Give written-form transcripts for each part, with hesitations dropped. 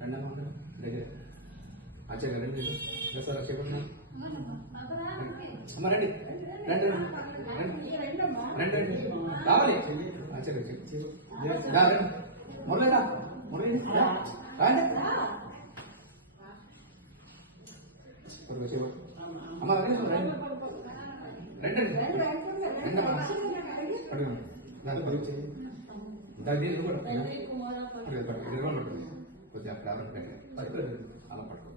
రెండమ్మా దగ్గర అచ్చగా రండి సార్ చెప్పండి అమ్మ రండి రండి రండి రండి కావాలి అచ్చగా రండి మురళిరా మురళి రండి అమ్మ రండి రండి రండి రెండమ్మా అడుగు దాని గురించి దాని కూడా కొంచెం అక్కడ పెట్టండి అలా పట్టుకో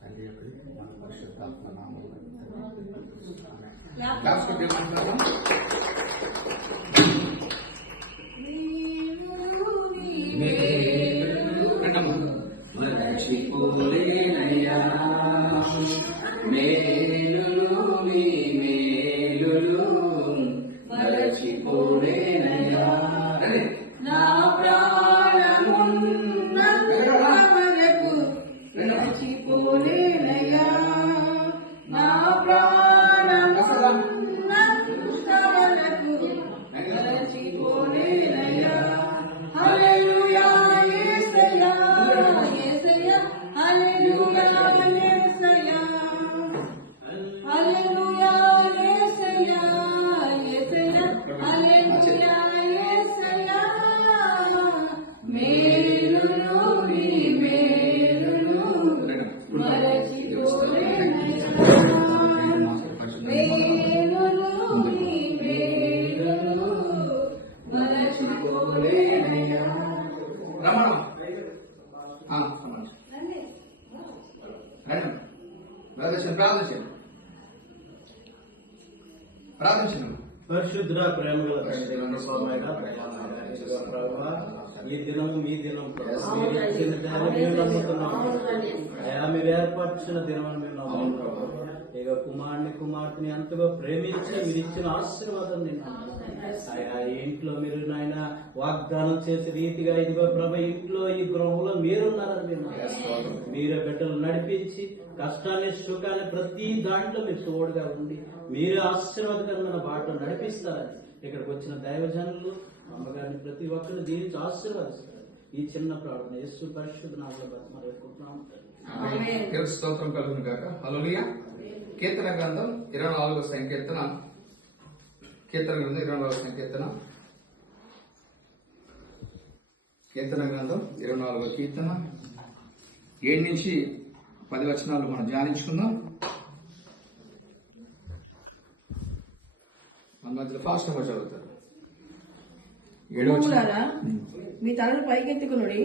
తండ్రి యొక్క మన పరిశుద్ధాత్మ నామములో పరిశుద్ధ ప్రేమగల ఈ దినం మీ దినం మీరు ఏర్పరిచిన దినం అని మేము నమ్ముతున్నాం. ఇక కుమార్తెని ఎంతగా ప్రేమించి మీరు ఇచ్చిన ఆశీర్వాదం తిన్నాను. ఆయా ఇంట్లో మీరు నాయన వాగ్దానం చేసే రీతిగా ఇదిగో ప్రభ ఇంట్లో ఈ గృహంలో మీరున్నారని మీరే బిడ్డలు నడిపించి కష్టాన్ని సుఖాన్ని ప్రతి దాంట్లో మీరు తోడుగా ఉండి మీరే ఆశీర్వాదకరమైన బాటలో నడిపిస్తారని ఇక్కడికి వచ్చిన దైవజనులు అమ్మగారిని ప్రతి ఒక్కరు దీనికి ఆశీర్వదిస్తారు. ఈ చిన్న ప్రార్థన యేసు పరిశుద్ధ నామములో బతిమాలుకుంటున్నాం. స్తోత్రం కలుగును గాక. హల్లెలూయా. కీర్తన గ్రంథం 24వ సంకీర్తన. కీర్తన గ్రంథం 24వ సంకీర్తన. కీర్తన గ్రంథం 24వ కీర్తన 7 నుంచి 10 వచనాలు మనం ధ్యానించుకుందాం. మన మధ్యలో ఫాస్ట్ గా చదువుతారు. మీ తలలు పైకెత్తుకునుడి,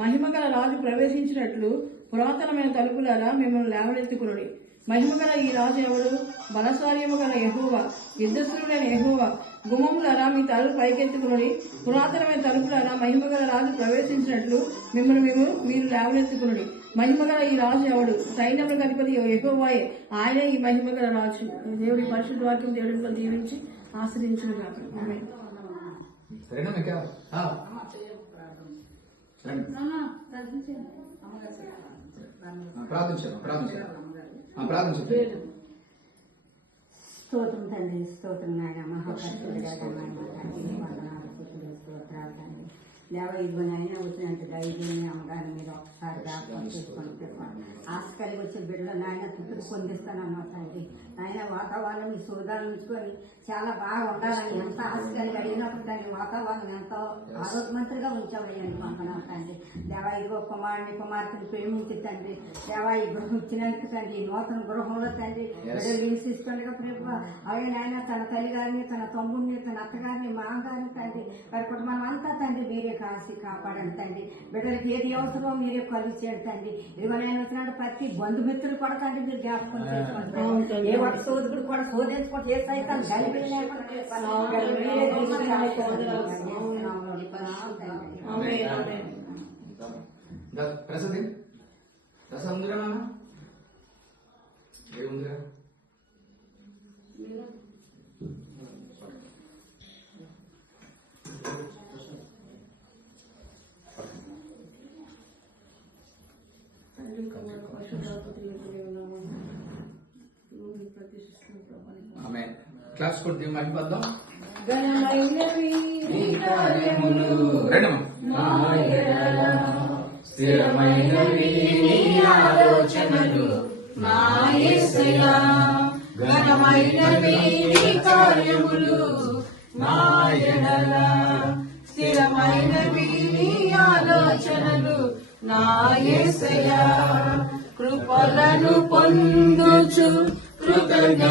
మహిమ గల రాజు ప్రవేశించినట్లు పురాతనమైన తలుపులారా మిమ్మల్ని లేవనెత్తుకునుడి. మహిమ గల ఈ రాజు ఎవడు? బలశార్యము గల యెహోవా, యుద్ధశూరుడైన యెహోవా. గుమ్మములారా మీ తలలు పైకెత్తుకునుడి, పురాతనమైన తలుపులారా మహిమ గల రాజు ప్రవేశించినట్లు మిమ్మల్ని మీరు లేవనెత్తుకునుడి. మహిమ గల ఈ రాజు ఎవడు? సైన్యములకు అధిపతి యెహోవాయే, ఆయనే ఈ మహిమ గల రాజు. దేవుడి పరిశుద్ధ వాక్యం దేవుడిని దీవించి ఆశ్రయించును గాక. ఆమేన్. స్తోత్రం తండ్రి, స్తోత్రం నాయన, మహాపరిశుద్ధుడా వందనాలు స్తోత్రాలు తండ్రి. దేవ ఇదిగో నాయన వచ్చినట్టు ధైర్యాన్ని అమ్మగారిని మీరు ఒకసారి జ్ఞాపకం చేసుకొని ఆశ కలిగి వచ్చే బిడ్డలు నాయన తుట్టుకు పొందిస్తానన్నా తండ్రి. నాయన వాతావరణం మీ సోదాలు ఉంచుకొని చాలా బాగా ఉండాలని ఎంత ఆశ కలిగి అడిగినప్పుడు తండ్రి వాతావరణం ఎంతో ఆరోగ్యమంత్రిగా ఉంచామయ్యాని వందనాలు తండ్రి. దేవా ఇదిగో కుమార్తెను ప్రేమించి తండ్రి, దేవా ఈ గృహం ఇచ్చినందుకు తండ్రి, నూతన గృహంలో తండ్రి బిడ్డలు నివసిస్తుండగా ప్రేమ అలాగే నాయన తన తల్లి గారిని, తన తమ్ముడిని, తన అత్తగారిని, మామగారిని తండ్రి వారి కుటుంబం అంతా తండ్రి మీరే కాసి కాపాడండి తండ్రి. బిడ్డలకి ఏది అవసరమో మీరే కలిసి చేయండి తండ్రి. ఇదిగో నేను వచ్చినట్టు ప్రతి బంధుమిత్రులు కూడా తండ్రి మీరు జ్ఞాపకం చేసుకోండి. ఏ ఒక్క సోదరుడు కూడా శోధించుకోండి, ఏ సైతాన్ని కలిపి ప్రసాద్ ప్రసాద్ ఉందిరా నాన్న, ఏముందిరా? క్లాస్ కొట్టి మహిపద్దాం. స్థిరమైనవి నీ ఆలోచనలు నా యేసయ్యా, ఘనమైనవి నీ కార్యములు నా ఎడల. స్థిరమైనవి నీ ఆలోచనలు నా యేసయ్యా, కృపలను పొందుచు కృతజ్ఞత